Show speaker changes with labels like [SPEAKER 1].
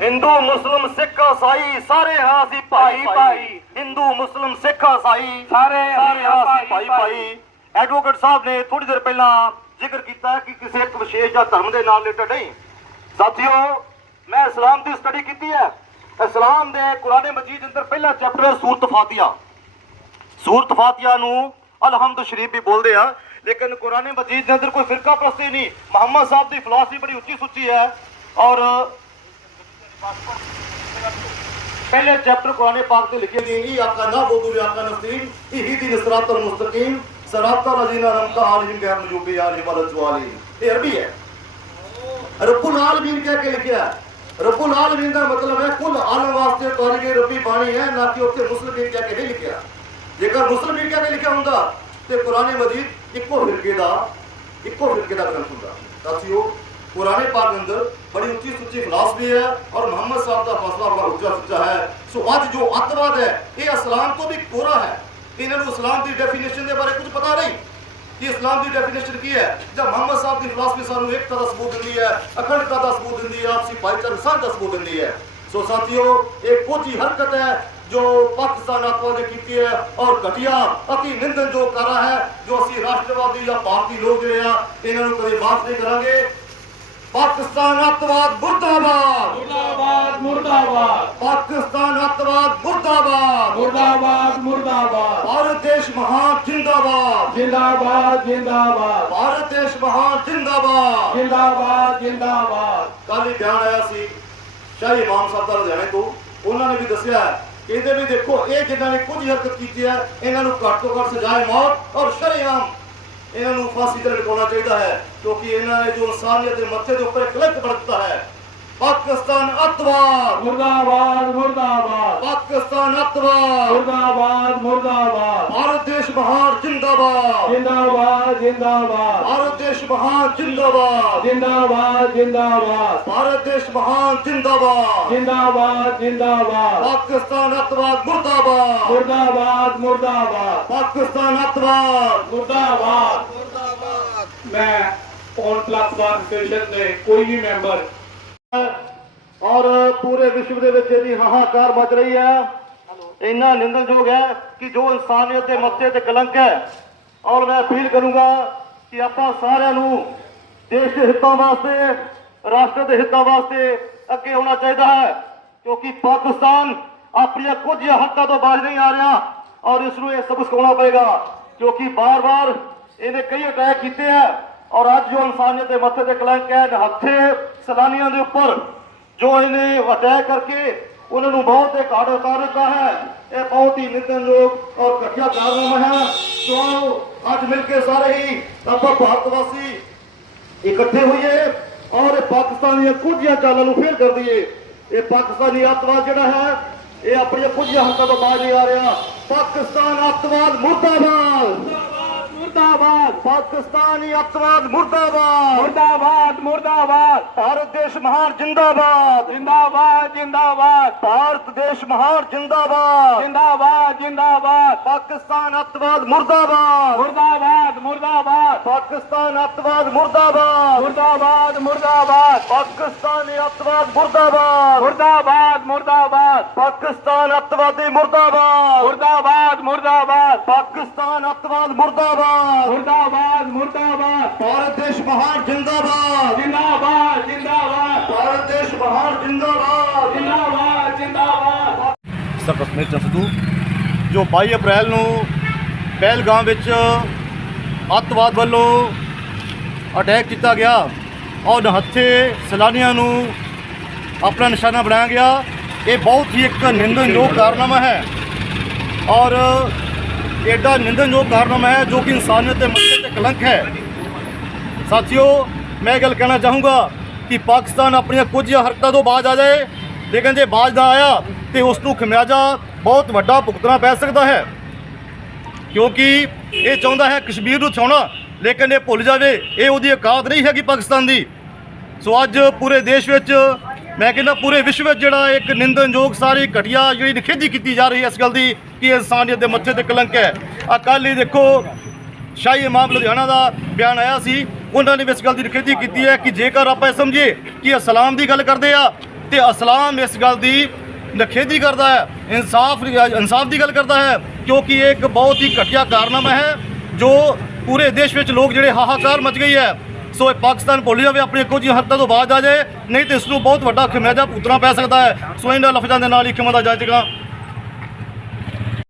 [SPEAKER 1] ਹਿੰਦੂ ਮੁਸਲਮ ਸਿੱਖ ਈਸਾਈ ਸਾਰੇ ਹਾਂ ਅਸੀਂ ਭਾਈ। ਭਾਈ। ਹਿੰਦੂ ਮੁਸਲਮ ਸਿੱਖ ਈਸਾਈ
[SPEAKER 2] ਸਾਰੇ
[SPEAKER 1] ਸਾਰੇ ਹਾਂ ਅਸੀਂ
[SPEAKER 2] ਭਾਈ
[SPEAKER 1] ਭਾਈ ਭਾਈ। ਐਡਵੋਕੇਟ ਸਾਹਿਬ ਨੇ ਥੋੜੀ ਦੇਰ ਪਹਿਲਾਂ ਜ਼ਿਕਰ ਕੀਤਾ ਕਿ ਕਿਸੇ ਇੱਕ ਵਿਸ਼ੇਸ਼ ਜਾਂ ਧਰਮ ਦੇ ਨਾਲ ਰਿਲੇਟਡ ਨਹੀਂ। ਸਾਥੀਓ ਮੈਂ ਇਸਲਾਮ ਦੀ ਸਟੱਡੀ ਕੀਤੀ ਹੈ। ਇਸਲਾਮ ਦੇ ਕੁਰਾਨ ਮਜੀਦ ਅੰਦਰ ਪਹਿਲਾ ਚੈਪਟਰ ਹੈ ਸੂਰਤ ਫਾਤੀਹਾ। ਸੂਰਤ ਫਾਤੀਹਾ ਨੂੰ ਅਲਹਮਦ ਸ਼ਰੀਫ ਵੀ ਬੋਲਦੇ ਆ। ਲੇਕਿਨ ਕੁਰਾਨ ਮਜੀਦ ਦੇ ਅੰਦਰ ਕੋਈ ਫਿਰਕਾ ਪ੍ਰਸਤੀ ਨਹੀਂ। ਮੁਹੰਮਦ ਸਾਹਿਬ ਦੀ ਫਿਲਾਸਫੀ ਬੜੀ ਉੱਚੀ ਸੁੱਚੀ ਹੈ। ਔਰ पहले चैप्टर कुरान पाक से लिखे गए ही आपका ना बोदुल आपका नसीम ही दी नसरातुल मुस्तकीम सरातुल लजीना रमता आलिम गैर मजूबी आलिम वलद वालिम ये अरबी है रब्बुल आलमीन कह के लिखा है रब्बुल आलमीन का मतलब है कुल आलम वास्ते तारीख रब्बी बाणी है ना कि उत्ते मुस्लिम कह के नहीं लिखा ਜੇਕਰ ਮੁਸਲਮਾਨ ਕਹਿ ਕੇ ਲਿਖਿਆ ਹੁੰਦਾ ਤੇ ਕੁਰਾਨ ਮਜੀਦ ਇੱਕੋ ਫਿਰਕੇ ਦਾ ਇੱਕੋ ਫਿਰਕੇ ਦਾ ਗ੍ਰੰਥ ਹੁੰਦਾ ਸਾਥੀਓ ਕੁਰਾਨ ਪਾਕ ਅੰਦਰ ਬੜੀ ਉੱਚੀ ਸੁੱਚੀ ਫਿਲਾਸਫੀ ਹੈ ਔਰ ਮੁਹੰਮਦ ਸਾਹਿਬ ਦਾ ਫੈਸਲਾ ਬੜਾ ਉੱਚਾ ਸੁੱਚਾ ਹੈ। ਸੋ ਅੱਜ ਜੋ ਅੱਤਵਾਦ ਹੈ, ਇਹ ਇਸਲਾਮ ਤੋਂ ਵੀ ਕੋਰਾ ਹੈ। ਇਹਨਾਂ ਨੂੰ ਇਸਲਾਮ ਦੀ ਡੈਫੀਨੇਸ਼ਨ ਦੇ ਬਾਰੇ ਕੁਝ ਪਤਾ ਨਹੀਂ। ਕਿ ਇਸਲਾਮ ਦੀ ਡੈਫੀਨੇਸ਼ਨ ਕੀ ਹੈ? ਜਾਂ ਮੁਹੰਮਦ ਸਾਹਿਬ ਦੀ ਫਿਲਾਸਫੀ ਸਾਨੂੰ ਇੱਕ ਦਾ ਸਬੂਤ ਦਿੰਦੀ ਹੈ ਅਖੰਡਤਾ ਦਾ ਸਬੂਤ ਦਿੰਦੀ ਹੈ, ਆਪਸੀ ਭਾਈਚਾਰਾ ਸਾਂਝ ਦਾ ਸਬੂਤ ਦਿੰਦੀ ਹੈ। ਸੋ ਸਾਥੀਓ, ਇਹ ਕੋਝੀ ਹਰਕਤ ਹੈ ਜੋ ਪਾਕਿਸਤਾਨ ਆਤਵਾ ਨੇ ਕੀਤੀ ਹੈ ਔਰ ਘਟੀਆ ਅਤੀ ਜੋ ਕਰਾ ਹੈ ਜੋ ਅਸੀਂ ਰਾਸ਼ਟਰਵਾਦੀ ਜਾਂ ਭਾਰਤੀ ਲੋਕ ਜਿਹੜੇ ਆ, ਇਹਨਾਂ ਨੂੰ ਕਦੇ ਮਾਫ ਨਹੀਂ ਕਰਾਂਗੇ। ਪਾਕਿਸਤਾਨ ਅੱਤਵਾਦ ਮੁਰਦਾਬਾਦ।
[SPEAKER 2] ਮੁਰਦਾਬਾਦ ਮੁਰਦਾਬਾਦ।
[SPEAKER 1] ਪਾਕਿਸਤਾਨ ਅੱਤਵਾਦ ਮੁਰਦਾਬਾਦ।
[SPEAKER 2] ਮੁਰਦਾਬਾਦ ਮੁਰਦਾਬਾਦ।
[SPEAKER 1] ਭਾਰਤ ਦੇਸ਼ ਮਹਾਨ ਜਿੰਦਾਬਾਦ।
[SPEAKER 2] ਜਿੰਦਾਬਾਦ ਜਿੰਦਾਬਾਦ।
[SPEAKER 1] ਭਾਰਤ ਦੇਸ਼ ਮਹਾਨ ਜਿੰਦਾਬਾਦ।
[SPEAKER 2] ਜਿੰਦਾਬਾਦ ਜਿੰਦਾਬਾਦ।
[SPEAKER 1] ਕੱਲ ਹੀ ਬਿਆਨ ਆਇਆ ਸੀ ਸ਼ਾਹੀ ਇਮਾਮ ਸਾਹਿਬ ਦਾ ਲੁਧਿਆਣੇ ਤੋਂ। ਉਹਨਾਂ ਨੇ ਵੀ ਦੱਸਿਆ ਕਹਿੰਦੇ ਵੀ ਦੇਖੋ ਇਹ ਜਿਨ੍ਹਾਂ ਨੇ ਕੁਝ ਹਰਕਤ ਕੀਤੀ ਹੈ ਇਹਨਾਂ ਨੂੰ ਘੱਟ ਤੋਂ ਘੱਟ ਸਜ਼ਾਏ ਮੌਤ ਔਰ ਸ਼ਰੇਆਮ ਇਹਨਾਂ ਨੂੰ ਫਾਂਸੀ ਤੇ ਲਟਕਾਉਣਾ ਚਾਹੀਦਾ ਹੈ ਕਿਉਂਕਿ ਇਹਨਾਂ ਨੇ ਜੋ ਇਨਸਾਨੀਅਤ ਦੇ ਮੱਥੇ ਦੇ ਉੱਪਰ ਕਲੰਕ ਬਰਤਦਾ ਹੈ। ਪਾਕਿਸਤਾਨ ਅੱਤਵਾਦ!
[SPEAKER 2] ਮੁਰਦਾਬਾਦ ਮੁਰਦਾਬਾਦ!
[SPEAKER 1] ਪਾਕਿਸਤਾਨ ਅੱਤਵਾਦ!
[SPEAKER 2] ਮੁਰਦਾਬਾਦ ਮੁਰਦਾਬਾਦ!
[SPEAKER 1] ਭਾਰਤ ਦੇਸ਼ ਮਹਾਨ ਜਿੰਦਾਬਾਦ!
[SPEAKER 2] ਜਿੰਦਾਬਾਦ ਜਿੰਦਾਬਾਦ!
[SPEAKER 1] ਭਾਰਤ ਮਹਾਨ ਜਿੰਦਾਬਾਦ।
[SPEAKER 2] ਜਿੰਦਾਬਾਦ ਜਿੰਦਾਬਾਦ।
[SPEAKER 1] ਭਾਰਤ ਦੇਸ਼ ਮਹਾਨ ਜਿੰਦਾਬਾਦ।
[SPEAKER 2] ਜਿੰਦਾਬਾਦ ਜਿੰਦਾਬਾਦ।
[SPEAKER 1] ਪਾਕਿਸਤਾਨ ਅੱਤਵਾਦ ਮੁਰਦਾਬਾਦ।
[SPEAKER 2] ਮੁਰਦਾਬਾਦ ਮੁਰਦਾਬਾਦ।
[SPEAKER 1] ਪਾਕਿਸਤਾਨ ਅੱਤਵਾਦ।
[SPEAKER 2] ਮੁਰਦਾਬਾਦ। ਮੈਂ ਔਨ ਪਲੱਸ ਸਟੇਸ਼ਨ ਦੇ ਕੋਈ ਵੀ ਮੈਂਬਰ
[SPEAKER 1] ਔਰ ਪੂਰੇ ਵਿਸ਼ਵ ਦੇ ਵਿੱਚ ਇਹਦੀ ਹਾਹਾਕਾਰ ਮਚ ਰਹੀ ਹੈ। ਇੰਨਾ ਨਿੰਦਣਯੋਗ ਹੈ ਕਿ ਜੋ ਇਨਸਾਨੀਅਤ ਦੇ ਮੱਥੇ ਤੇ ਕਲੰਕ ਹੈ ਔਰ ਮੈਂ ਅਪੀਲ ਕਰੂੰਗਾ ਕਿ ਆਪਾਂ ਸਾਰਿਆਂ ਨੂੰ ਦੇਸ਼ ਦੇ ਹਿੱਤਾਂ ਵਾਸਤੇ, ਰਾਸ਼ਟਰ ਦੇ ਹਿੱਤਾਂ ਵਾਸਤੇ ਅੱਗੇ ਆਉਣਾ ਚਾਹੀਦਾ ਹੈ। ਕਿਉਂਕਿ ਪਾਕਿਸਤਾਨ ਆਪਣੀਆਂ ਕੁਝ ਹੱਕਾਂ ਤੋਂ ਬਾਜ ਨਹੀਂ ਆ ਰਿਹਾ ਔਰ ਇਸ ਨੂੰ ਇਹ ਸਬਕ ਸਿਖਾਉਣਾ ਪਏਗਾ। ਕਿਉਂਕਿ ਬਾਰ-ਬਾਰ ਇਹਨੇ ਕਈ ਅਟੈਕ ਕੀਤੇ ਆ ਔਰ ਅੱਜ ਜੋ ਇਨਸਾਨੀਅਤ ਦੇ ਮੱਥੇ ਤੇ ਕਲੰਕ ਹੈ ਹੱਥੇ ਸੈਲਾਨੀਆਂ ਦੇ ਉੱਪਰ ਜੋ ਇਹਨੇ ਅਟੈਕ ਕਰਕੇ ਉਹਨਾਂ ਨੂੰ ਬਹੁਤ ਇੱਕ ਹੱਡ ਉਤਾਰ ਦਿੱਤਾ ਹੈ। ਇਹ ਬਹੁਤ ਹੀ ਨਿੰਦਨਯੋਗ ਔਰ ਘਟੀਆ ਕਾਰਨਾਮਾ ਹੈ। ਸੋ ਆਓ, ਅੱਜ ਮਿਲ ਕੇ ਸਾਰੇ ਹੀ ਆਪਾਂ ਭਾਰਤ ਵਾਸੀ ਇਕੱਠੇ ਹੋਈਏ ਔਰ ਇਹ ਪਾਕਿਸਤਾਨ ਦੀਆਂ ਕੁਝੀਆਂ ਚਾਲਾਂ ਨੂੰ ਫੇਰ ਕਰ ਦਈਏ। ਇਹ ਪਾਕਿਸਤਾਨੀ ਅੱਤਵਾਦ ਜਿਹੜਾ ਹੈ ਇਹ ਆਪਣੀਆਂ ਕੁਝੀਆਂ ਹੱਕਾਂ ਤੋਂ ਬਾਹਰ ਨਹੀਂ ਆ ਰਿਹਾ। ਪਾਕਿਸਤਾਨ ਅੱਤਵਾਦ ਮੁਰਦਾਬਾਦ!
[SPEAKER 2] ਮੁਰਦਾਬਾਦ।
[SPEAKER 1] ਪਾਕਿਸਤਾਨੀ ਅੱਤਵਾਦ ਮੁਰਦਾਬਾਦ।
[SPEAKER 2] ਮੁਰਦਾਬਾਦ ਮੁਰਦਾਬਾਦ।
[SPEAKER 1] ਭਾਰਤ ਦੇਸ਼ ਮਹਾਨ ਜਿੰਦਾਬਾਦ।
[SPEAKER 2] ਜਿੰਦਾਬਾਦ ਜਿੰਦਾਬਾਦ।
[SPEAKER 1] ਭਾਰਤ ਦੇਸ਼ ਮਹਾਨ ਜਿੰਦਾਬਾਦ।
[SPEAKER 2] ਜਿੰਦਾਬਾਦ ਜਿੰਦਾਬਾਦ।
[SPEAKER 1] ਪਾਕਿਸਤਾਨ ਅੱਤਵਾਦ ਮੁਰਦਾਬਾਦ।
[SPEAKER 2] ਮੁਰਦਾਬਾਦ ਮੁਰਦਾਬਾਦ।
[SPEAKER 1] ਪਾਕਿਸਤਾਨ ਅੱਤਵਾਦ ਮੁਰਦਾਬਾਦ।
[SPEAKER 2] ਮੁਰਦਾਬਾਦ ਮੁਰਦਾਬਾਦ।
[SPEAKER 1] ਪਾਕਿਸਤਾਨੀ ਅੱਤਵਾਦ ਮੁਰਦਾਬਾਦ।
[SPEAKER 2] ਮੁਰਦਾਬਾਦ ਮੁਰਦਾਬਾਦ।
[SPEAKER 1] ਪਾਕਿਸਤਾਨ ਅੱਤਵਾਦੀ ਮੁਰਦਾਬਾਦ।
[SPEAKER 2] ਮੁਰਦਾਬਾਦ ਮੁਰਦਾਬਾਦ।
[SPEAKER 1] ਪਾਕਿਸਤਾਨ ਅੱਤਵਾਦ ਮੁਰਦਾਬਾਦ!
[SPEAKER 2] ਮੁਰਦਾਬਾਦ ਮੁਰਦਾਬਾਦ!
[SPEAKER 1] ਭਾਰਤ ਦੇਸ਼ ਮਹਾਨ ਜਿੰਦਾਬਾਦ!
[SPEAKER 2] ਜਿੰਦਾਬਾਦ ਜਿੰਦਾਬਾਦ!
[SPEAKER 1] ਭਾਰਤ ਦੇਸ਼ ਮਹਾਨ ਜਿੰਦਾਬਾਦ!
[SPEAKER 2] ਜਿੰਦਾਬਾਦ ਜਿੰਦਾਬਾਦ!
[SPEAKER 1] ਸਰਪ੍ਰਸਤ ਜਸਦੂ ਜੋ 22 ਅਪ੍ਰੈਲ ਨੂੰ ਪਹਿਲਗਾਮ ਵਿੱਚ ਅੱਤਵਾਦ ਵੱਲੋਂ ਅਟੈਕ ਕੀਤਾ ਗਿਆ ਔਰ ਹੱਥੇ ਸੈਲਾਨੀਆਂ ਨੂੰ ਆਪਣਾ ਨਿਸ਼ਾਨਾ ਬਣਾਇਆ ਗਿਆ ਇਹ ਬਹੁਤ ਹੀ ਇੱਕ ਨਿੰਦਨਯੋਗ ਕਾਰਨਾਮਾ ਹੈ। ਔਰ ਐਡਾ ਨਿੰਦਨਯੋਗ ਕਾਰਨਾਮਾ ਹੈ ਜੋ ਕਿ ਇਨਸਾਨੀਅਤ ਦੇ ਮੱਥੇ ਤੇ ਕਲੰਕ ਹੈ। ਸਾਥੀਓ, ਮੈਂ ਇਹ ਗੱਲ ਕਹਿਣਾ ਚਾਹੂੰਗਾ ਕਿ ਪਾਕਿਸਤਾਨ ਆਪਣੀਆਂ ਕੁਝ ਹਰਕਤਾਂ ਤੋਂ ਬਾਜ਼ ਆ ਜਾਏ ਲੇਕਿਨ ਜੇ ਬਾਜ਼ ਨਾ ਆਇਆ, ਤੇ ਉਸ ਨੂੰ ਖਮਿਆਜਾ ਬਹੁਤ ਵੱਡਾ ਭੁਗਤਣਾ ਪੈ ਸਕਦਾ ਹੈ। ਕਿਉਂਕਿ ਇਹ ਚਾਹੁੰਦਾ ਹੈ ਕਸ਼ਮੀਰ ਨੂੰ ਛਾਉਣਾ, ਲੇਕਿਨ ਇਹ ਭੁੱਲ ਜਾਵੇ, ਇਹ ਉਹਦੀ ਔਕਾਤ ਨਹੀਂ ਹੈਗੀ ਪਾਕਿਸਤਾਨ ਦੀ। ਸੋ ਅੱਜ ਪੂਰੇ ਦੇਸ਼ ਵਿੱਚ ਮੈਂ ਕਹਿੰਦਾ ਪੂਰੇ ਵਿਸ਼ਵ ਵਿੱਚ ਜਿਹੜਾ ਇੱਕ ਨਿੰਦਨਯੋਗ ਸਾਰੀ ਘਟੀਆ ਜਿਹੜੀ ਨਿਖੇਧੀ ਕੀਤੀ ਜਾ ਰਹੀ ਹੈ ਇਸ ਗੱਲ ਦੀ ਕਿ ਇਨਸਾਨੀਅਤ ਦੇ ਮੱਥੇ ਤੇ ਕਲੰਕ ਹੈ। ਆ ਕੱਲ੍ਹ ਹੀ ਦੇਖੋ, ਸ਼ਾਹੀ ਇਮਾਮ ਲੁਧਿਆਣਾ ਦਾ ਬਿਆਨ ਆਇਆ ਸੀ, ਉਹਨਾਂ ਨੇ ਵੀ ਇਸ ਗੱਲ ਦੀ ਨਿਖੇਧੀ ਕੀਤੀ ਹੈ ਕਿ ਜੇਕਰ ਆਪਾਂ ਇਹ ਸਮਝੀਏ ਕਿ ਇਸਲਾਮ ਦੀ ਗੱਲ ਕਰਦੇ ਆ, ਤੇ ਇਸਲਾਮ ਇਸ ਗੱਲ ਦੀ ਨਖੇਦੀ ਕਰਦਾ ਹੈ, ਇਨਸਾਫ ਇਨਸਾਫ ਦੀ ਗੱਲ ਕਰਦਾ ਹੈ, ਕਿਉਂਕਿ ਇਹ ਇੱਕ ਬਹੁਤ ਹੀ ਘਟੀਆ ਕਾਰਨਾਮਾ ਹੈ, ਜੋ ਪੂਰੇ ਦੇਸ਼ ਵਿੱਚ ਲੋਕ ਜਿਹੜੇ ਹਾਹਾਕਾਰ ਮਚ ਗਈ ਹੈ। ਸੋ ਇਹ ਪਾਕਿਸਤਾਨ ਭੁੱਲ ਜਾਵੇ, ਆਪਣੀ ਇੱਕੋ ਕੁਝ ਹੱਦਾਂ ਤੋਂ ਬਾਅਦ ਆ ਜਾਏ। ਨਹੀਂ ਤੇ ਇਸ ਨੂੰ ਬਹੁਤ ਵੱਡਾ ਖਮਿਆਜਾ ਭੁਗਤਣਾ ਪੈ ਸਕਦਾ ਹੈ। ਸੋ ਇਹਨਾਂ ਲਫ਼ਜ਼ਾਂ ਦੇ ਨਾਲ ਹੀ ਖਿਮਾ ਦਾ ਜਾਇਜ਼ਗਾ